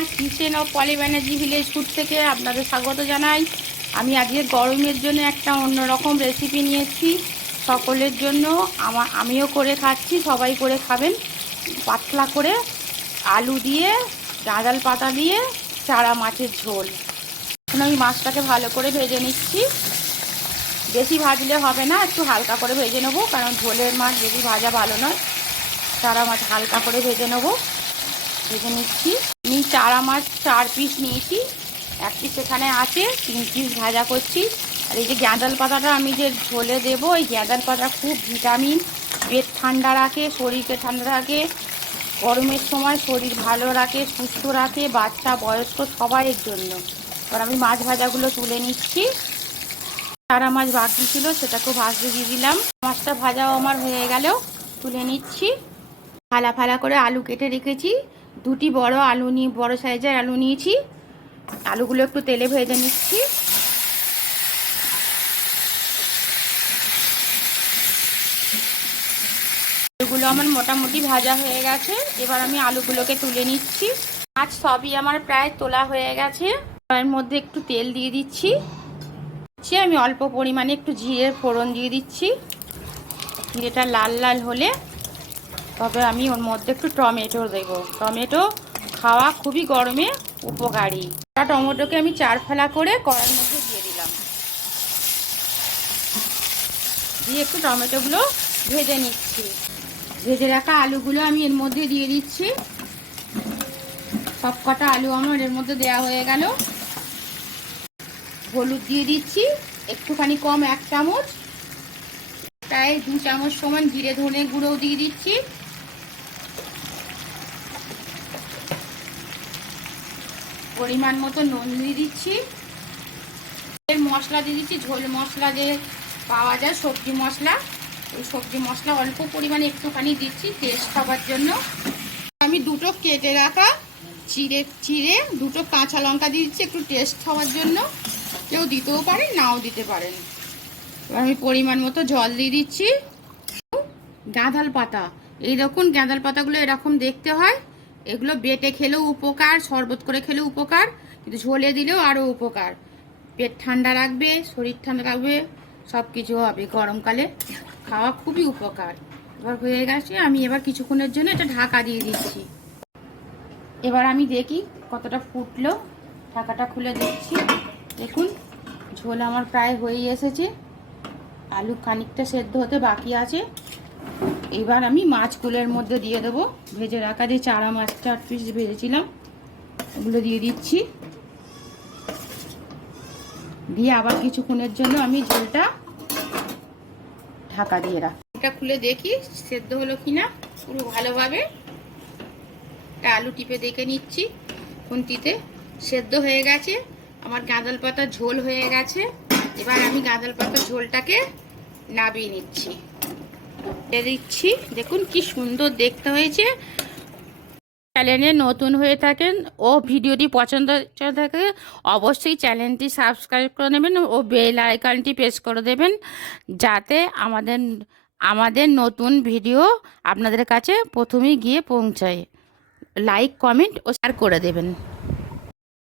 আর kitchen ও পলি Banerjee village food থেকে আপনাদের স্বাগত জানাই। আমি আজকে গরমের জন্য একটা অন্যরকম রেসিপি নিয়েছি। সকলের জন্য আমা আমিও করে খাচ্ছি, সবাই করে খাবেন। পাতলা করে আলু দিয়ে গাঁদাল পাতা দিয়ে, চারা মাছের ঝোল। এখন আমি মাছটাকে ভালো করে ভেজে নিচ্ছি। বেশি ভাজলে হবে না, একটু হালকা করে ভেজে নেব, কারণ ঝোলের মাছ বেশি ভাজা ভালো নয়। চারা মাছ হালকা করে ভেজে নেব। ভেজে নিচ্ছি। আমি চারা মাছ চার পিস নিয়েছি। এক পিস এখানে আছে, তিন পিস ভাজা করছি। আর এই যে গ্যাঁদাল পাতাটা আমি যে ঝোলে দেবো, এই গ্যাঁদাল পাতা খুব ভিটামিন, পেট ঠান্ডা রাখে, শরীরকে ঠান্ডা রাখে, গরমের সময় শরীর ভালো রাখে, সুস্থ রাখে, বাচ্চা, বয়স্ক সবাইয়ের জন্য। এবার আমি মাছ ভাজাগুলো তুলে নিচ্ছি। চারা মাছ বাকি ছিল, সেটাকেও ভাজতে দিয়ে দিলাম। মাছটা ভাজাও আমার হয়ে গেলেও তুলে নিচ্ছি। ফালা ফালা করে আলু কেটে রেখেছি। দুটি বড় আলু নিয়ে, বড় সাইজের আলু নিয়েছি। আলুগুলো একটু তেলে ভেজে নিচ্ছি। আলুগুলো আমার মোটামুটি ভাজা হয়ে গেছে। এবার আমি আলুগুলোকে তুলে নিচ্ছি। মাছ সবই আমার প্রায় তোলা হয়ে গেছে। এর মধ্যে একটু তেল দিয়ে দিচ্ছি। দিচ্ছি আমি অল্প পরিমাণে একটু জিরের ফোড়ন দিয়ে দিচ্ছি। জিরেটা লাল লাল হলে তবে আমি ওর মধ্যে একটু টমেটো দেবো। টমেটো খাওয়া খুবই গরমে উপকারী। টমেটোকে আমি চার ফেলা করে কড়ার মধ্যে দিয়ে দিলাম। দিয়ে একটু টমেটোগুলো ভেজে নিচ্ছি। ভেজে রাখা আলুগুলো আমি এর মধ্যে দিয়ে দিচ্ছি। সব কটা আলু আমার এর মধ্যে দেওয়া হয়ে গেল। হলুদ দিয়ে দিচ্ছি, একটুখানি কম এক চামচ। প্রায় দু চামচ সমান জিরে ধনে গুঁড়োও দিয়ে দিচ্ছি। পরিমাণ মতো নুন দিয়ে দিচ্ছি। এর মশলা দিয়ে দিচ্ছি, ঝোল মশলা যে পাওয়া যায়, সবজি মশলা। ওই সবজি মশলা অল্প পরিমাণে একটুখানি দিচ্ছি টেস্ট খাবার জন্য। আমি দুটো কেটে রাখা চিড়ে চিড়ে দুটো কাঁচা লঙ্কা দিয়ে দিচ্ছি একটু টেস্ট হওয়ার জন্য। কেউ দিতেও পারেন নাও দিতে পারেন। এবার আমি পরিমাণ মতো জল দিয়ে দিচ্ছি। গাঁদাল পাতা। এই এইরকম গাঁদাল পাতাগুলো এরকম দেখতে হয়। এগুলো বেটে খেলেও উপকার, শরবত করে খেলেও উপকার, কিন্তু ঝোলে দিলেও আরও উপকার। পেট ঠান্ডা রাখবে, শরীর ঠান্ডা রাখবে সব কিছু হবে গরমকালে। খাওয়া খুবই উপকার। এবার হয়ে গেছে, আমি এবার কিছুক্ষণের জন্য এটা ঢাকা দিয়ে দিচ্ছি। এবার আমি দেখি কতটা ফুটলো। ঢাকাটা খুলে দিচ্ছি। দেখুন, ঝোল আমার প্রায় হয়েই এসেছে। আলু খানিকটা সেদ্ধ হতে বাকি আছে। এবার আমি মাছগুলোর মধ্যে দিয়ে দেবো। ভেজে রাখা যে চারা মাছ চার পিস ভেজেছিলাম, ওগুলো দিয়ে দিচ্ছি। দিয়ে আবার কিছুক্ষণের জন্য আমি ঝোলটা ঢাকা দিয়ে রাখ এটা খুলে দেখি সেদ্ধ হলো কিনা। পুরো ভালোভাবে একটা আলু টিপে দেখে নিচ্ছি। খুন্তিতে সেদ্ধ হয়ে গেছে। আমার গাঁদাল পাতার ঝোল হয়ে গেছে। এবার আমি গাঁদাল পাতার ঝোলটাকে নাবিয়ে নিচ্ছি। দিচ্ছি। দেখুন কি সুন্দর দেখতে হয়েছে। চ্যানেলে নতুন হয়ে থাকেন ও ভিডিওটি পছন্দ থাকে, অবশ্যই চ্যানেলটি সাবস্ক্রাইব করে নেবেন ও বেল আইকনটি প্রেস করে দেবেন যাতে আমাদের আমাদের নতুন ভিডিও আপনাদের কাছে প্রথমেই গিয়ে পৌঁছায়। লাইক, কমেন্ট ও শেয়ার করে দেবেন।